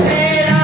मेरा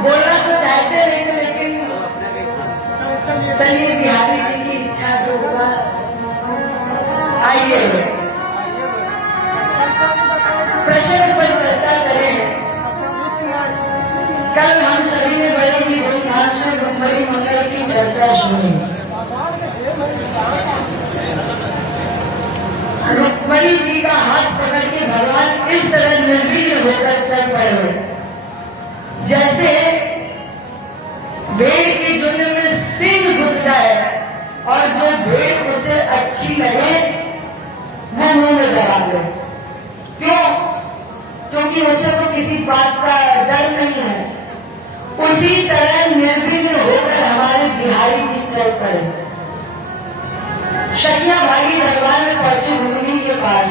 बोलना तो चाहते थे लेकिन चलिए बिहारी जी की इच्छा जो हुआ। आइए प्रश्न पर चर्चा करें। कल हम सभी ने बड़े ही धूमधाम से रुक्मणी मंगल की चर्चा सुनी। रुक्मणी जी का हाथ पकड़ के भगवान इस तरह निर्विघ्न होकर चल पड़े जैसे भेड़ के झुंड में सिंह घुस जाए और जो भेड़ उसे अच्छी लगे वो मुंह में दबा दे। क्यों? क्योंकि उसे तो किसी बात का डर नहीं है। उसी तरह निर्विघ्न होकर हमारे बिहारी जी चल पड़े। शकिया भागी दरबार में पहुंची रुक्मिणी के पास।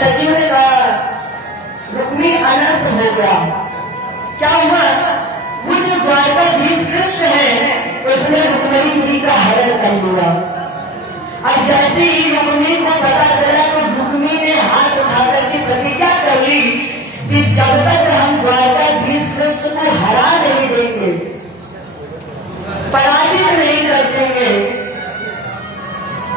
सखी ने कहा रुक्मिणी अनर्थ हो गया। क्या हुआ? वो जो द्वारकाधीश कृष्ण है उसने रुक्मिणी जी का हरण कर लिया। अब जैसे ही रुक्मिणी को पता चला तो रुक्मिणी ने हाथ उठाकर के प्रतिज्ञा कर ली कि जब तक हम द्वारकाधीश कृष्ण को हरा नहीं देंगे, पराजित नहीं कर देंगे,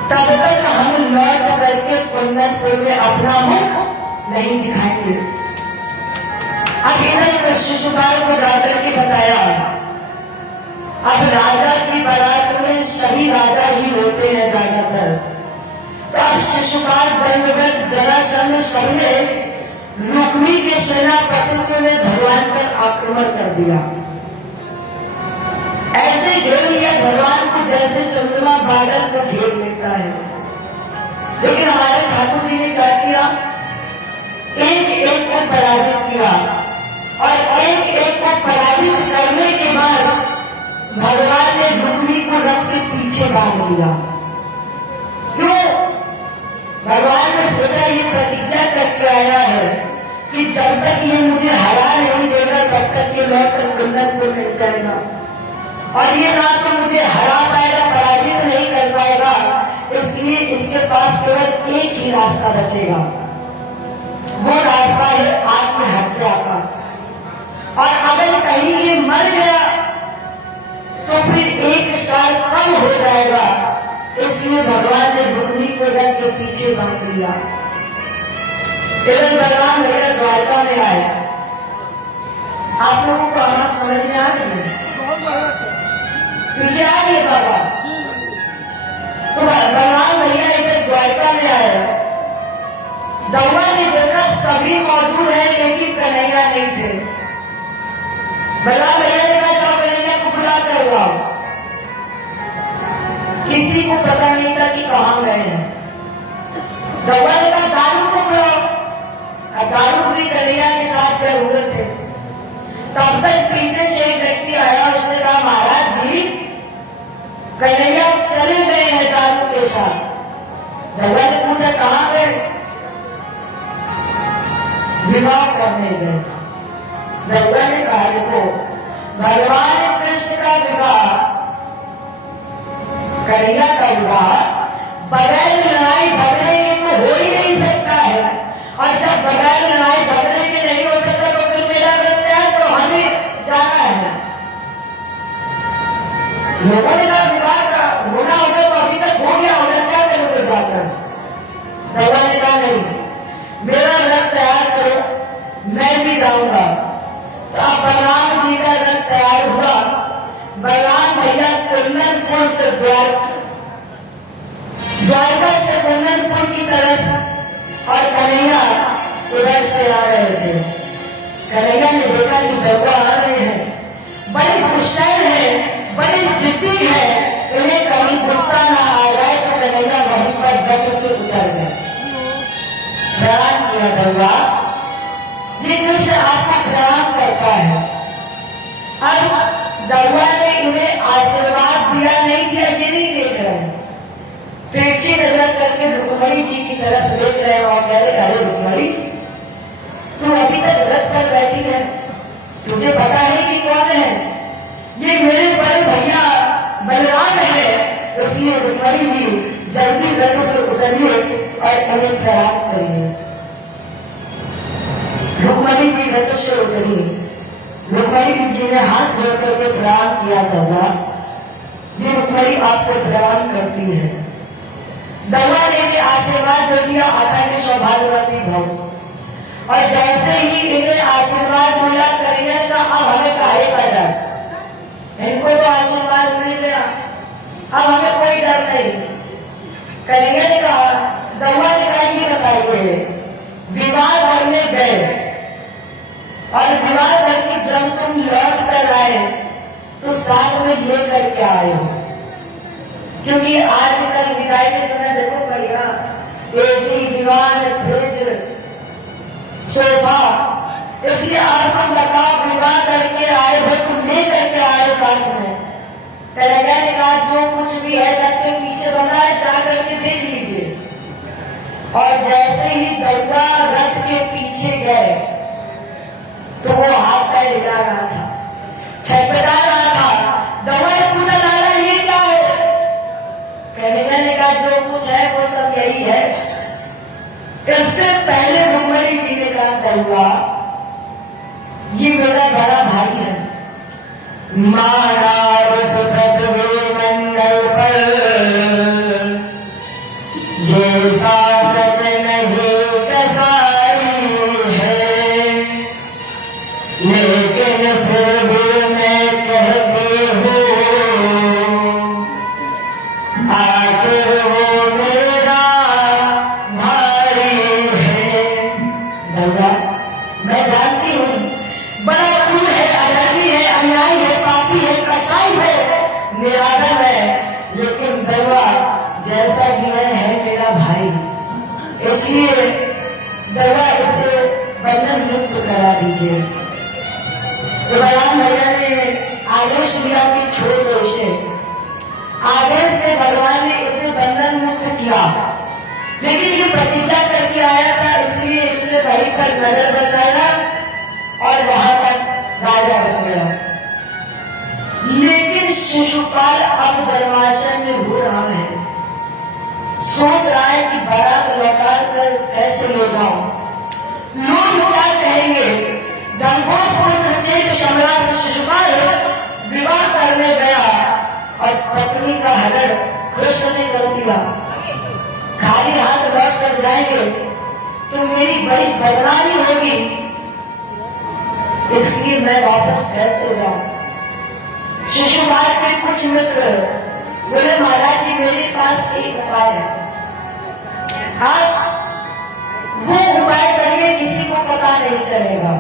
तब तक हम लौट करके कुंदनपुर में अपना मुख नहीं दिखाएंगे। अब इधर शिशुपाल को जाकर के बताया। अब राजा की बारात में सही राजा ही होते हैं ज्यादातर। तो अब शिशुपाल दंडवत जरासंध सबने रुक्मिणी के सेनापति ने भगवान पर आक्रमण कर दिया। ऐसे घेर लिया भगवान को जैसे चंद्रमा बादल को घेर लेता है। लेकिन हमारे ठाकुर जी ने क्या किया? एक एक को पराजित किया और एक एक को पराजित करने के बाद भगवान ने रुक्मिणी को रथ के पीछे बांध लिया। क्यों? भगवान ने सोचा ये प्रतिज्ञा करके आया है कि जब तक ये मुझे हरा नहीं देगा तब तक ये लौटकर कुंदनपुर नहीं जाएगा, और ये ना तो मुझे हरा पाएगा, पराजित नहीं कर पाएगा। इसलिए इसके पास केवल एक ही रास्ता बचेगा, वो रास्ता है आत्महत्या का। और अगर कहीं ये मर गया तो फिर एक साल कम हो जाएगा। इसलिए भगवान ने रुक्मिणी को रथ के पीछे बांध लिया। इधर भगवान मेरे द्वारका में आए। आप लोगों को आना समझ में आ रही है? पीछे आ गए बाबा। तो भगवान भैया इधर द्वारका में आए। दौड़ा ने देखा सभी मौजूद हैं लेकिन कन्हैया नहीं थे। भगवान भैया ने कहा जाओ कन्हैया को बुला कर लाओ। किसी को पता नहीं था कि कहां गए हैं। दौड़ा ने कहा दारू को बुलाओ। दारू भी कन्हैया के साथ गए हुए थे। तब तक पीछे से एक व्यक्ति आया। उसने कहा महाराज जी कन्हैया चले गए हैं दारू के साथ। दौड़ा ने पूछा कहां गए? विवाह करने गए। दौड़ा ने कहा देखो भगवान कृष्ण का विवाह, कन्हैया का विवाह बगैर लड़ाई झगड़े के तो हो ही नहीं सकता है। और जब बगैर लड़ाई झगड़े के नहीं हो सकता तो फिर मेरा लगता है तो हमें जाना है। लोगों ने कहा विवाह का होना होगा तो अभी तक हो गया होगा, क्या करोगे जाकर? दौड़ा ने कहा नहीं, मेरा रथ तैयार करो, मैं भी जाऊंगा। तो अब बलराम जी का रथ तैयार हुआ। बलराम भैया कुंदनपुर से द्वारका से कुंदनपुर की तरफ और कन्हैया उधर से आ रहे थे। कन्हैया ने देखा कि दौड़ा आ रहे हैं, बड़े गुस्सैल हैं, बड़े जिद्दी है, इन्हें कहीं गुस्सा ना आ जाए तो कन्हैया वहीं पर रथ से उतर गए। प्रणाम किया दौड़ा, ये कृष्ण आपका प्रणाम करता है। अब दौड़ा ने इन्हें आशीर्वाद दिया नहीं दिया ये नहीं देख रहे हैं। तिरछी नजर करके रुक्मिणी जी की तरफ देख रहे हैं और कह रहे अरे रुक्मिणी तू अभी तक रथ पर बैठी है, तुझे पता है कि कौन है? ये मेरे बड़े भैया बलराम है। इसलिए रुक्मिणी जी जल्दी रथ से उतरिए और उन्हें प्रणाम करिए। रुक्मणी जी रथ से उतरी। रुक्मणी जी ने हाथ जोड़ करके प्रणाम किया। दौड़ा ये रुक्मणी आपको प्रणाम करती है। दौड़ा ने आशीर्वाद दे दिया, आता के सौभाग्यवती भव। और जैसे ही इन्हें आशीर्वाद मिला करीना ने कहा अब हमें काहे का डर, इनको तो आशीर्वाद मिल गया, अब हमें कोई डर नहीं। करीना ने कहा, दौड़ा ने कहा ये बताइए विवाह करने गए और विवाह करके जब तुम लौट कर आए तो साथ में लेकर के आए हो? क्योंकि आजकल विदाई के समय देखो बढ़िया एसी, दीवान, फ्रिज, सोफा, इसलिए आप हम बताओ विवाह करके आए हो तुम ले करके आए साथ में। कन्हैया ने कहा जो कुछ भी है रथ के पीछे बना है जा करके देख लीजिए। और जैसे ही दौड़ा रथ के पीछे गए तो वो हाथ पैर हिला रहा था, छटपटा रहा था। दौड़ा ने पूछा लाला ये क्या है? कन्हैया ने कहा जो कुछ है वो सब यही है। इससे पहले रुक्मणी जी ने कहा दौड़ा ये मेरा बड़ा भाई है, माना रस पृथ्वी मंडल पर ये शासक नहीं कसाई है, लेकिन फिर भी मैं कहती हूँ आखिर वो मेरा भाई है। दौड़ा मैं जानती हूँ बड़ा क्रूर है, अधर्मी है, अन्यायी है, पापी है, कसाई है, निराधम है, लेकिन दौड़ा जैसा भी है मेरा भाई, इसलिए दौड़ा इसे बंधन मुक्त करा दीजिए। तो भगवान भैया ने आदेश दिया कि छोड़ दो इसे। आदेश से भगवान ने इसे बंधन मुक्त किया, लेकिन ये प्रतिज्ञा करके आया था इसलिए इसने वहीं पर नगर बसाया और वहां तक राजा बन गया। लेकिन शिशुपाल अब जन्माशय में रो रहा है, सोच रहा है कि बारात लौटा कर कैसे ले जाऊं। लोग क्या कहेंगे? गंगोस पुत्र चैत्र सम्राट शिशुपाल विवाह करने गया और पत्नी का हरण कृष्ण ने कर दिया। खाली हाथ लौट कर जाएंगे तो मेरी बड़ी बदनामी होगी, इसलिए मैं वापस कैसे जाऊं? शिशुपाल के कुछ मित्र बोले महाराज जी मेरे पास एक उपाय है, आप वो उपाय करिए किसी को पता नहीं चलेगा।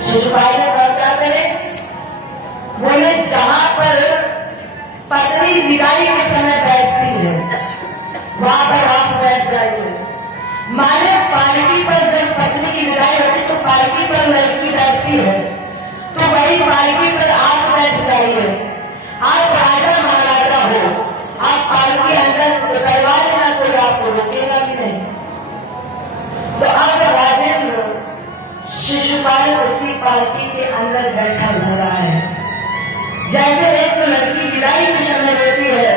शिशुपाल ने कहा क्या करें? बोले जहां पर पत्नी विदाई के समय बैठती है वहां पर आप बैठ जाइए। माने पालकी पर जब पत्नी की विदाई होती तो पालकी पर लड़की बैठती है, तो वही पालकी पर आप बैठ जाइए। आप राजा महाराजा हो, आप पालकी अंदर उतरवा लेना, कोई आपको रोकेगा भी नहीं। तो अब राजेंद्र शिशुपाल उसी पालकी के अंदर बैठा हुआ है। जैसे एक तो लड़की विदाई के समय होती है,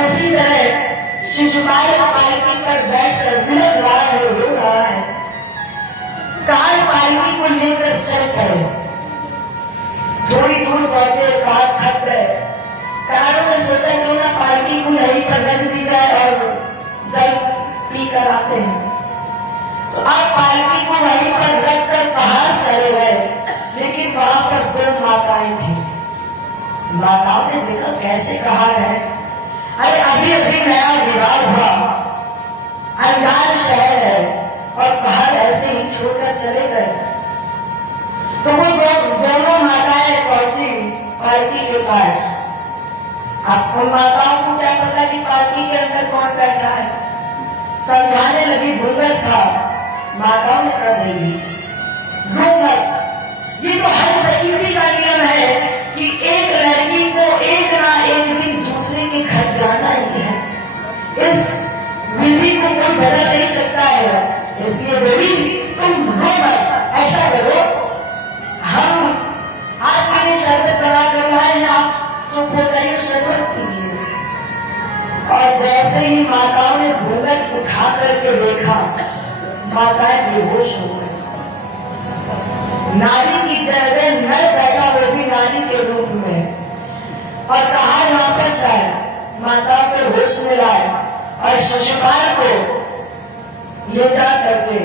उसी तरह शिशुपाल पालकी पर बैठकर विलख रहा है, रो रहा है। काल पालकी को लेकर चल पड़े। थोड़ी दूर पहुंचे, काल थक गए। कारों ने सोचा क्यों ना पालकी को यहीं पर रख दी जाए और जल पी कर आते हैं। तो आप पालकी को वहीं पर रखकर बाहर चले गए, लेकिन वहां पर दो माताएं थी। माताओं ने देखा कैसे कहा है, अरे अभी अभी नया विवाह हुआ, अनजान शहर है और बाहर ऐसे ही छोड़कर चले गए। तो वो दोनों माताएं पहुंची पालकी के पास। अब उन माताओं को क्या पता कि पालकी के अंदर कौन बैठा है, समझाने लगी। घूंघट था, माताओं ने कहा देगी घूंघट, ये तो हर प्रकृति का नियम है कि एक लड़की को एक ना एक दिन दूसरे के घर जाना ही है। इस विधि को कोई बदल नहीं सकता है, इसलिए बेबी तुम रो मत, ऐसा करो हम आपके लिए शर्त करा कर लाए हैं, आप चुप हो जाइए, शर्त कीजिए। और जैसे ही माताओं ने घूंघट उठा करके देखा, माताएं बेहोश हो गई। नारी की जगह नर बैठा, वो भी नारी के रूप में, और कहा वापस आए, माता को होश मिलाए और शिशुपाल को ले जा करके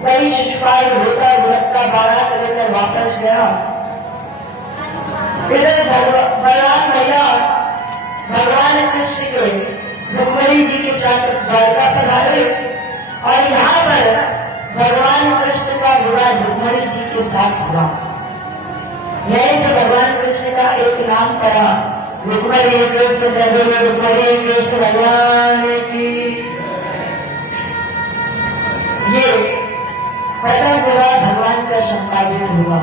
वही शिशुपाल होता का बारात लेकर वापस गया। इधर बलराम भैया भगवान कृष्ण के रुक्मिणी जी के साथ द्वारका पधारे और यहाँ पर भगवान कृष्ण का विवाह रुक्मिणी जी के साथ हुआ। यहीं से भगवान कृष्ण का एक नाम पड़ा, रुक्मिणी कृष्ण जगह, रुक्मिणी कृष्ण भगवान की। ये प्रथम विवाह भगवान का संपादित हुआ।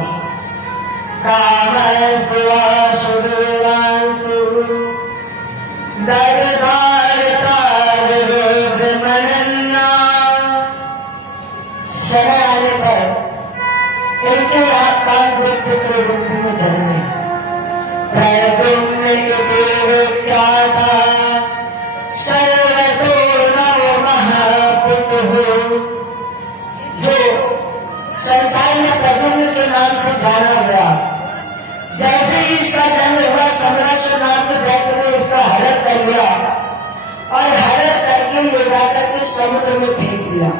कामस्तु वासुदेवांसु समय आने पर इनके काल पुत्र रूप में जन्मे। क्या था सर्वतो नव महापुत्र, जो संसार में प्रद्युम्न के नाम से जाना गया। जैसे ही इसका जन्म हुआ, सम्रासुर नाम के दैत्य ने इसका हरण कर लिया और हरण करके ले जाकर के समुद्र में फेंक दिया।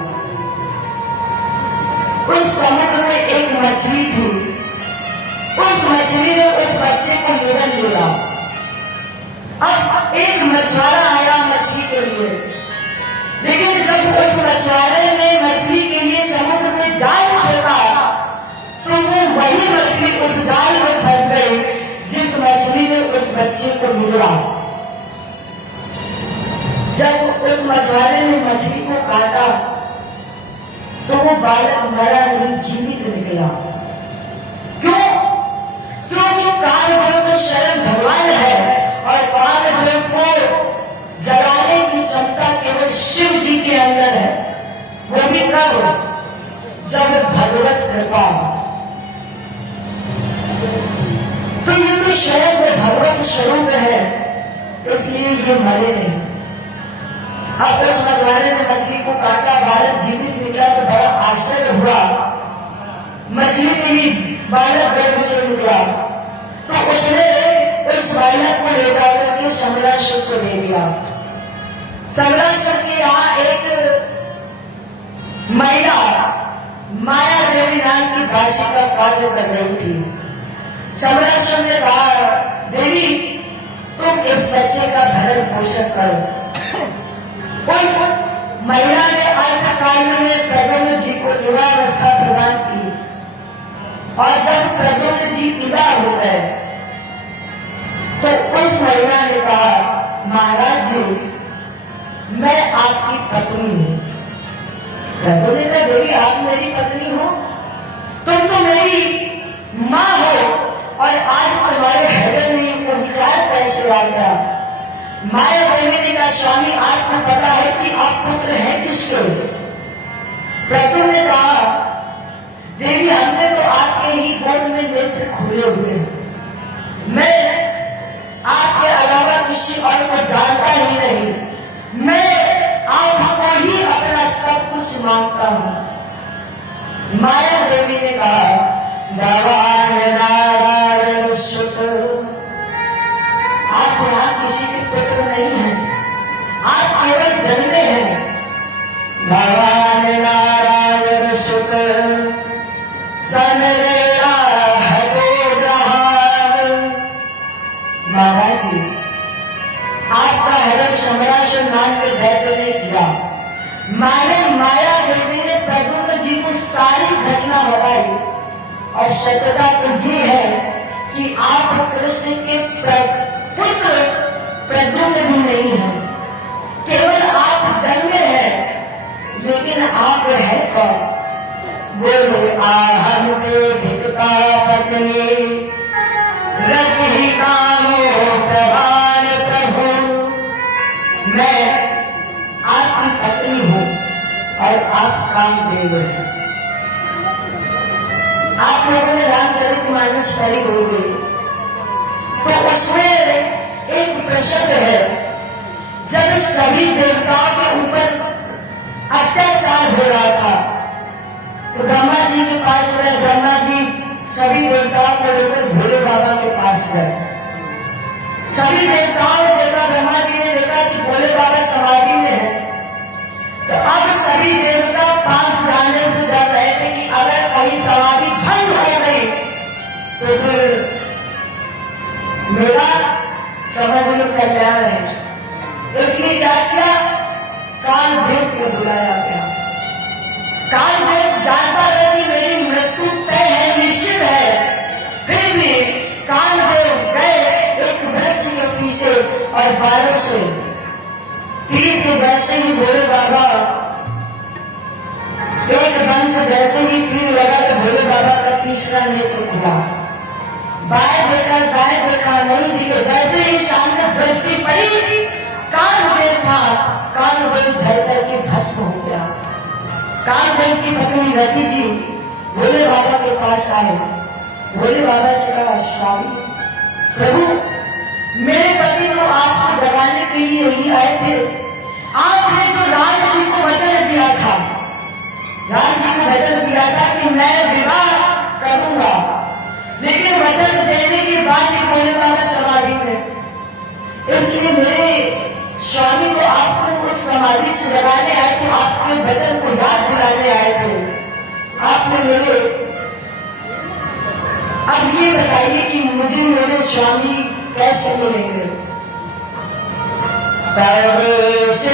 उस समुद्र में एक मछली थी, उस मछली ने उस बच्चे को निगल लिया। अब एक मछुआरा आया मछली के लिए, लेकिन जब उस मछुआरे ने मछली के लिए समुद्र में जाल फेंका तो वो वही मछली उस जाल में फंस गई जिस मछली ने उस बच्चे को निगला। जब उस मछुआरे ने मछली को काटा तो वो बालक मरा नहीं, जीवित निकला। क्यों? क्योंकि कालभैरव तो स्वयं भगवान है और कालभैरव को जगाने की क्षमता केवल शिव जी के अंदर है। वो भी कब? जब भगवत कृपा। तो ये तो स्वयं भगवत स्वरूप है, इसलिए ये मरे नहीं। अब उस मछुआरे ने मछली को काटा, बालक जीवित निकला तो बड़ा आश्चर्य हुआ। मछली के ही बालक गर्भ से निकला तो उसने उस बालक को ले जाकर के सम्रासुर को ले दिया। सम्रासुर के यहाँ एक महिला माया देवी नाम की दासी का कार्य कर रही थी। सम्रासुर ने कहा, देवी तुम इस बच्चे का भरण पोषण करो। उस महिला ने अल्पकाल में प्रद्युम्न जी को युवावस्था प्रदान की और जब प्रद्युम्न जी विदा हो गए तो उस महिला ने कहा, महाराज जी मैं आपकी पत्नी हूं। प्रद्युम्न ने कहा, देवी आप मेरी पत्नी हो? तुम तो मेरी माँ हो और आज तुम्हारे हृदय में वो विचार कैसे आ गया? माया देवी ने कहा, स्वामी आपको पता है कि आप पुत्र हैं किसके? प्रद्युम्न ने कहा, देवी हमने तो आपके ही गोद में नेत्र खुले हुए हैं। मैं आपके अलावा किसी और को जानता ही नहीं। मैं आपको ही अपना सब कुछ मानता हूं। माया देवी ने कहा, भगवान नारायण सुत, आप यहाँ किसी के पुत्र नहीं हैं, आप केवल जन्मे हैं। भगवान नारायण सुत सनरेरा भगो जहान। महाराज जी आपका हरण सम्रासुर नाम के दैत्य ने किया। माने माया देवी ने प्रद्युम्न जी को सारी घटना बताई और सत्यता तो ये है कि आप कृष्ण के पुत्र प्रद्युम्न भी नहीं है, केवल आप जन्मे हैं, लेकिन आप है कौन? बोले आहम देविका पत्नी रति कामो प्रधान प्रभु। मैं आपकी पत्नी हूं और आप कामदेव हैं। आप लोगों ने रामचरितमानस पढ़ी होगी तो उसमें एक प्रसंग है जब सभी देवताओं के ऊपर अत्याचार हो रहा था तो ब्रह्मा जी के पास में ब्रह्मा जी गए। सभी देवताओं ने देखा, ब्रह्मा जी ने देखा कि भोले बाबा समाधि में है, तो अब सभी देवता पास जाने से डर रहे थे कि अगर कहीं समाधि भंग हो गई तो फिर मेरा समझ लो कल्याण है। इसलिए क्या किया, कालदेव को बुलाया गया। कालदेव जानता है कि मेरी मृत्यु तय है, निश्चित है, फिर भी कालदेव गए एक वृक्ष के पीछे और बालों से तीर से जैसे ही भोले बाबा एकदम से जैसे ही तीर लगा तो भोले बाबा का तीसरा नेत्र खुला। बाएं देखा दाएं देखा, नहीं दिखे। जैसे ही सामने दृष्टि पड़ी, कालदेव था, कालदेव जल करके भस्म हो गया। कालदेव की पत्नी रति जी भोले बाबा के पास आए। भोले बाबा से कहा, स्वामी प्रभु, मेरे पति तो आपको जगाने के लिए ही आए थे। आपने तो राम जी को वचन दिया था, राम जी को वचन दिया था कि मैं विवाह करूंगा, लेकिन वचन देने के बाद ही भोले बाबा समाधि में। इसलिए मेरे स्वामी को आपको उस समाधि से जगाने आए थे, आपके वचन को याद दिलाने आए थे। आपने मेरे, अब ये बताइए कि मुझे मेरे स्वामी कैसे मिलेंगे? तब से